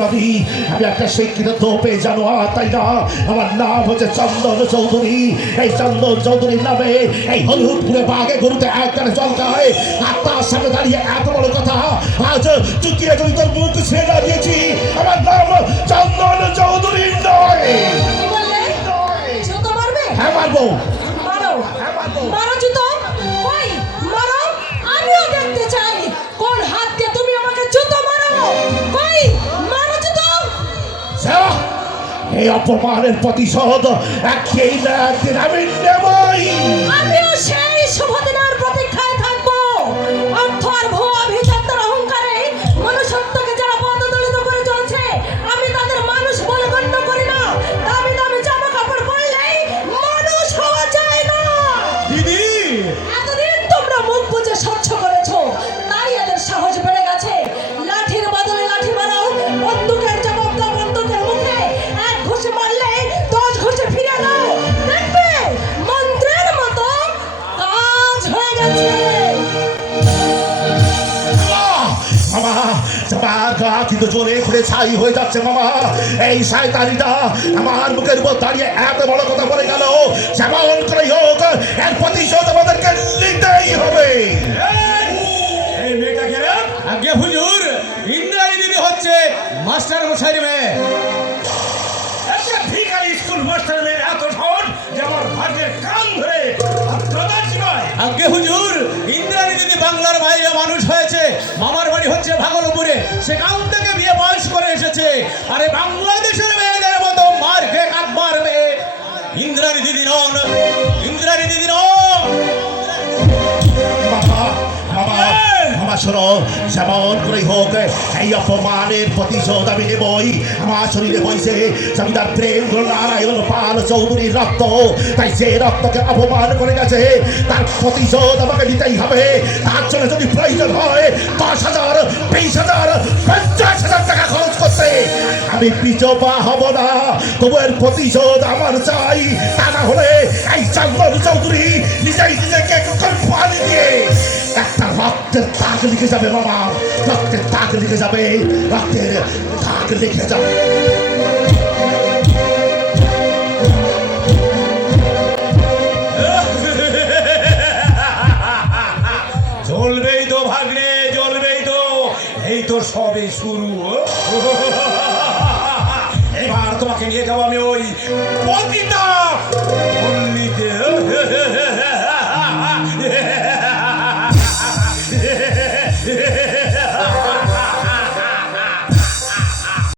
যদি আমি একটা শিক্ষিত তোপে জানোয়ার, তাই না? আমার নাম হচ্ছে চন্দন চৌধুরী। এই চন্দন চৌধুরীর নামে এই হলুদপুরে বাঘে গরুতে একখানে জল খায়, আর তার সামনে দাঁড়িয়ে এত বড় কথা আজ চুকিয়ে যদি তোর মুখ ছেড়ে দিয়েছি। আমার নাম চন্দন চৌধুরী নয়। কি বললে? জুতো মারবে? হ্যাঁ মারবো। মারো, হ্যাঁ মারবো। মারো জুতো। ওই মারো, আমিও দেখতে চাই কোন হাত দিয়ে তুমি আমাকে জুতো মারো। ওই মারো জুতো। যা, এই অপমানের প্রতিশোধ একদিন না একদিন আমি নেবই। আমিও সেই শুভ দিনের প্রতীক্ষায় থাকবো। অর্থ আর ভুয়া অভিজাতের অহংকারে মনুষ্যত্বকে যারা পদদলিত করে চলছে, আমি তাদের মানুষ বলে গণ্য করি না। দামি দামি জামা কাপড় পরলেই মানুষ হওয়া যায় না। দিদি, এতদিন তোমরা মুখ বুজে সহ্য করেছো, তাই এদের সাহস বেড়ে গেছে। লাঠির বদলে লাঠি মারো, বন্দুকের জবাব দাও বন্দুকের মুখে। এক ঘুষি মারলে 10 ঘুষি ফিরে দাও। দেখবে মন্ত্রের মতো কাজ হয়ে গেছে। মামা, আমার গা কিন্তু জোরে করে ছাই হয়ে যাচ্ছে মামা। এই শয়তানিটা আমার মুখের উপর দাঁড়িয়ে এত বড় কথা বলে গেল। যেমন করেই হোক এর প্রতিশোধ আমাদেরকে নিতেই হবে। এই মেয়েটাকে আগে হুজুর, ইন্দ্রাণী দিদি হচ্ছে মাস্টার মশাইয়ের মেয়ে। একটা ভিখারি স্কুল মাস্টার মেয়ে এত সহজ যে আমার ভাগ্যের কান ধরে আপনাদের শিখায়। আগে হুজুর, ইন্দ্রাণী দিদি বাংলার বাইরে মানুষ হয়েছে, মামার বাড়ি হচ্ছে ভাগলপুরে, সেখান থেকে বিয়ে বয়স করে এসেছে। আরে বাংলাদেশের মেয়েদের মতো মার খেয়ে কাঁদ মারবে। ইন্দ্রাণী দিদি নন, ইন্দ্রাণী দিদি নন। মামা, মামা, মামা শোনো, যেমন করেই হোক এই অপমানের প্রতিশোধ আমি নেবই। আমার শরীরে বইছে জমিদার প্রেম নারায়ণ পাল চৌধুরীর রক্ত, তাই যে রক্তকে অপমান করে গেছে তার প্রতিশোধ আমাকে নিতেই হবে। তার জন্য যদি প্রয়োজন হয় 10,000, 20,000, 50,000 টাকা খরচ করতে আমি পিছপা হব না। তবু এর প্রতিশোধ আমার চাই। তা না হলে এই চন্দন চৌধুরী নিজেই নিজেকে কোরবানি দিয়ে একটা রক্তের দাগ লিখে যাবে বাবা। রক্তের দাগ লিখে যাবে, রক্তের দাগ লিখে যাবে। জ্বলবেই তো ভাগ্নে, জ্বলবেই তো। এই তো সবে শুরু। এবার তোমাকে নিয়ে যাবো আমি ওই পতিত